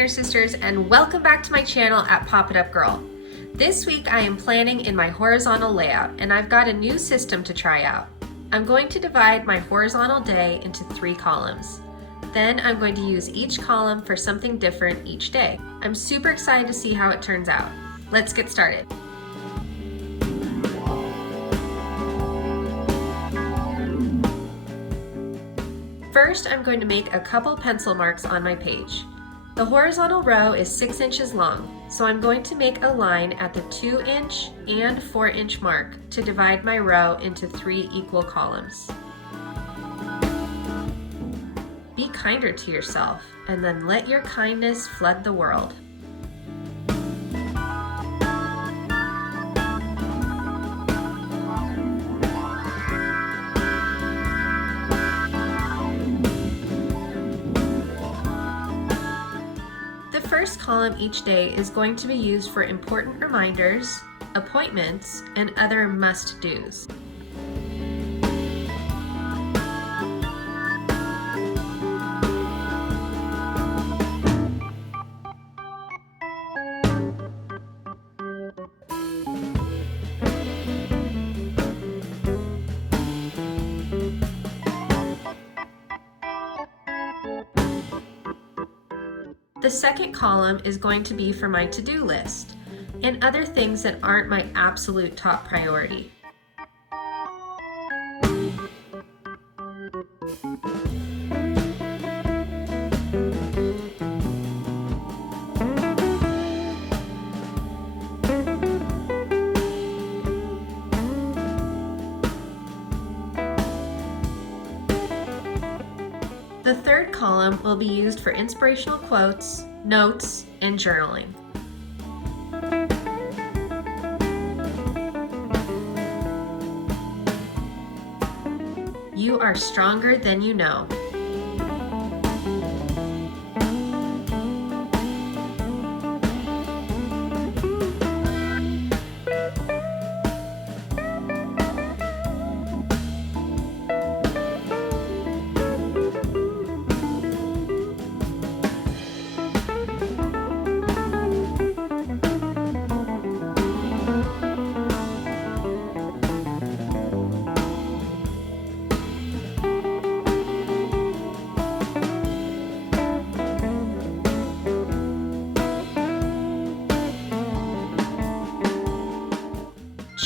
planner sisters, and welcome back to my channel at Pop It Up Girl. This week I am planning in my horizontal layout, and I've got a new system to try out. I'm going to divide my horizontal day into 3 columns. Then I'm going to use each column for something different each day. I'm super excited to see how it turns out. Let's get started. First, I'm going to make a couple pencil marks on my page. The horizontal row is 6 inches long, so I'm going to make a line at the 2-inch and 4-inch mark to divide my row into 3 equal columns. Be kinder to yourself, and then let your kindness flood the world. The first column each day is going to be used for important reminders, appointments, and other must-dos. The second column is going to be for my to-do list and other things that aren't my absolute top priority. The third column will be used for inspirational quotes, notes, and journaling. You are stronger than you know.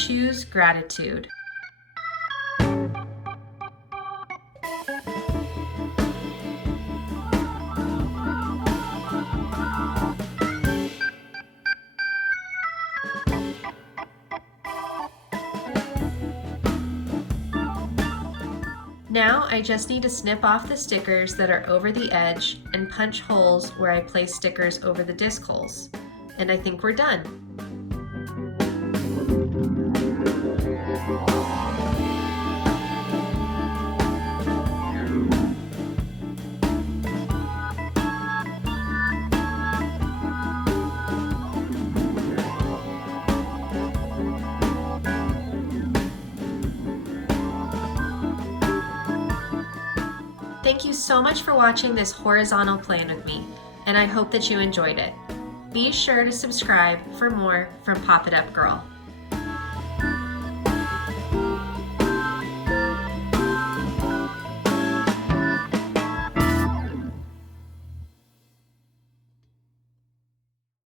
Choose gratitude. Now I just need to snip off the stickers that are over the edge and punch holes where I place stickers over the disc holes. And I think we're done. Thank you so much for watching this horizontal plan with me, and I hope that you enjoyed it. Be sure to subscribe for more from Pop It Up Girl.